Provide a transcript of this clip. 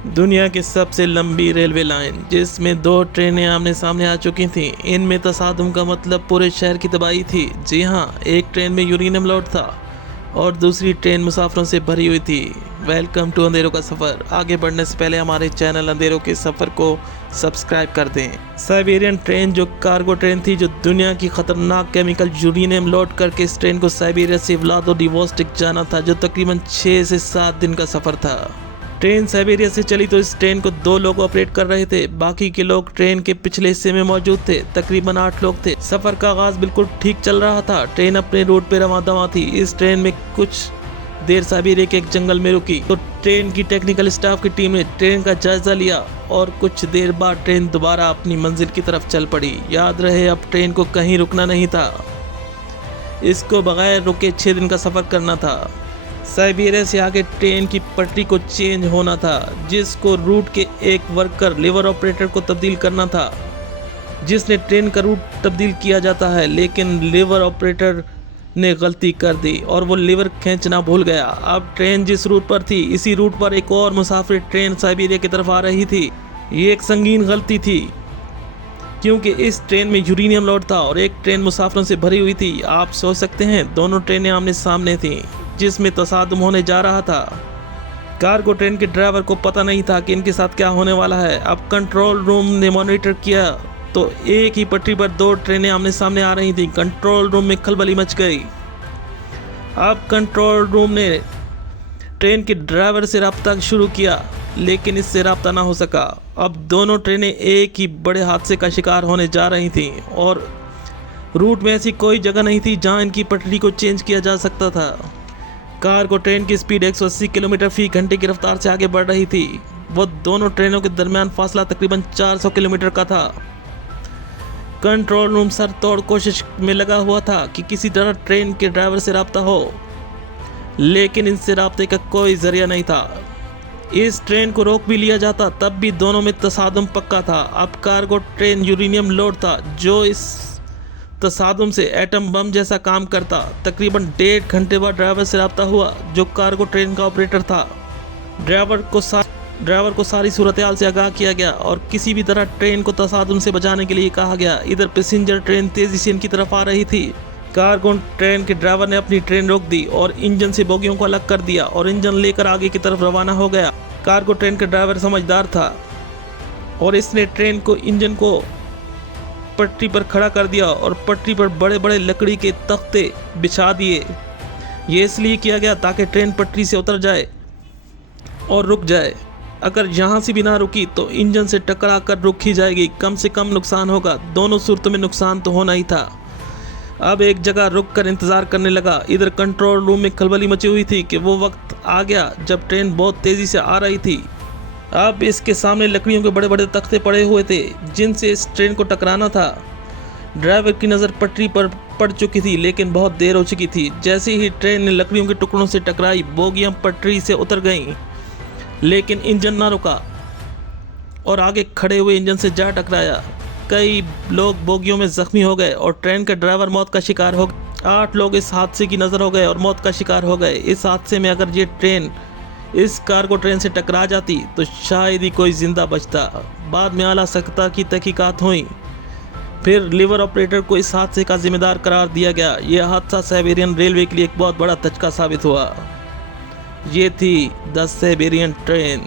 दुनिया की सबसे लंबी रेलवे लाइन जिसमें दो ट्रेनें आमने सामने आ चुकी थीं। इनमें तसादुम का मतलब पूरे शहर की तबाही थी। जी हाँ, एक ट्रेन में यूरेनियम लोड था और दूसरी ट्रेन मुसाफिरों से भरी हुई थी। वेलकम टू अंधेरों का सफ़र। आगे बढ़ने से पहले हमारे चैनल अंधेरों के सफ़र को सब्सक्राइब कर दें। साइबेरियन ट्रेन जो कार्गो ट्रेन थी, जो दुनिया की खतरनाक केमिकल यूरेनियम लोड करके इस ट्रेन को साइबेरिया से व्लादिवोस्टोक जाना था, जो तकरीबन 6 से 7 दिन का सफ़र था। ट्रेन साइबेरिया से चली तो इस ट्रेन को 2 लोग ऑपरेट कर रहे थे, बाकी के लोग ट्रेन के पिछले हिस्से में मौजूद थे। तकरीबन 8 लोग थे। सफर का आगाज बिल्कुल ठीक चल रहा था। ट्रेन अपने रूट पे रवां दवां थी। इस ट्रेन में कुछ देर साइबेरिया के एक जंगल में रुकी तो ट्रेन की टेक्निकल स्टाफ की टीम ने ट्रेन का जायजा लिया और कुछ देर बाद ट्रेन दोबारा अपनी मंजिल की तरफ चल पड़ी। याद रहे, अब ट्रेन को कहीं रुकना नहीं था। इसको बगैर रुके 6 दिन का सफर करना था। साइबेरिया से आगे ट्रेन की पटरी को चेंज होना था, जिसको रूट के एक वर्कर लीवर ऑपरेटर को तब्दील करना था। जिसने ट्रेन का रूट तब्दील किया जाता है, लेकिन लीवर ऑपरेटर ने गलती कर दी और वो लीवर खींचना भूल गया। अब ट्रेन जिस रूट पर थी, इसी रूट पर एक और मुसाफिर ट्रेन साइबेरिया की तरफ आ रही थी। ये एक संगीन गलती थी, क्योंकि इस ट्रेन में यूरेनियम लोड था और एक ट्रेन मुसाफिरों से भरी हुई थी। आप सोच सकते हैं, दोनों ट्रेनें आमने सामने थीं, जिसमें तसादुम होने जा रहा था। कार्गो ट्रेन के ड्राइवर को पता नहीं था कि इनके साथ क्या होने वाला है। अब कंट्रोल रूम ने मॉनिटर किया तो एक ही पटरी पर 2 ट्रेनें आमने सामने आ रही थीं। कंट्रोल रूम में खलबली मच गई। अब कंट्रोल रूम ने ट्रेन के ड्राइवर से रब्ता शुरू किया, लेकिन इससे रब्ता ना हो सका। अब दोनों ट्रेनें एक ही बड़े हादसे का शिकार होने जा रही थीं और रूट में ऐसी कोई जगह नहीं थी जहां इनकी पटरी को चेंज किया जा सकता था। कार्गो ट्रेन की स्पीड 180 किलोमीटर फी घंटे की रफ्तार से आगे बढ़ रही थी। वो दोनों ट्रेनों के दरमियान फासला तकरीबन 400 किलोमीटर का था। कंट्रोल रूम सर तोड़ कोशिश में लगा हुआ था कि किसी तरह ट्रेन के ड्राइवर से रब्ता हो, लेकिन इनसे रब्ते का कोई जरिया नहीं था। इस ट्रेन को रोक भी लिया जाता तब भी दोनों में तसादुम पक्का था। अब कार्गो ट्रेन यूरेनियम लोड था, जो इस तसादुम से एटम बम जैसा काम करता। तकरीबन 1.5 घंटे बाद ड्राइवर से रब्ता हुआ, जो कार्गो ट्रेन का ऑपरेटर था। ड्राइवर को सारी सूरत हाल से आगाह किया गया और किसी भी तरह ट्रेन को तसादुम से बचाने के लिए कहा गया। इधर पैसेंजर ट्रेन तेजी से इनकी तरफ आ रही थी। कार्गो ट्रेन के ड्राइवर ने अपनी ट्रेन रोक दी और इंजन से बोगियों को अलग कर दिया और इंजन लेकर आगे की तरफ रवाना हो गया। कार्गो ट्रेन का ड्राइवर समझदार था और इसने ट्रेन को इंजन को पटरी पर खड़ा कर दिया और पटरी पर बड़े बड़े लकड़ी के तख्ते बिछा दिए। ये इसलिए किया गया ताकि ट्रेन पटरी से उतर जाए और रुक जाए। अगर यहाँ से भी ना रुकी तो इंजन से टकरा कर रुक ही जाएगी। कम से कम नुकसान होगा। दोनों सूरतों में नुकसान तो होना ही था। अब एक जगह रुक कर इंतज़ार करने लगा। इधर कंट्रोल रूम में खलबली मची हुई थी कि वो वक्त आ गया जब ट्रेन बहुत तेज़ी से आ रही थी। अब इसके सामने लकड़ियों के बड़े बड़े तख्ते पड़े हुए थे, जिनसे इस ट्रेन को टकराना था। ड्राइवर की नज़र पटरी पर पड़ चुकी थी, लेकिन बहुत देर हो चुकी थी। जैसे ही ट्रेन ने लकड़ियों के टुकड़ों से टकराई, बोगियां पटरी से उतर गईं, लेकिन इंजन ना रुका और आगे खड़े हुए इंजन से जा टकराया। कई लोग बोगियों में जख्मी हो गए और ट्रेन का ड्राइवर मौत का शिकार हो गया। 8 लोग इस हादसे की नज़र हो गए और मौत का शिकार हो गए। इस हादसे में अगर ये ट्रेन इस कार्गो ट्रेन से टकरा जाती तो शायद ही कोई जिंदा बचता। बाद में आला सख्ता की तहकीकात हुई, फिर लीवर ऑपरेटर को इस हादसे का जिम्मेदार करार दिया गया। यह हादसा साइबेरियन रेलवे के लिए एक बहुत बड़ा धचका साबित हुआ। ये थी द साइबेरियन ट्रेन।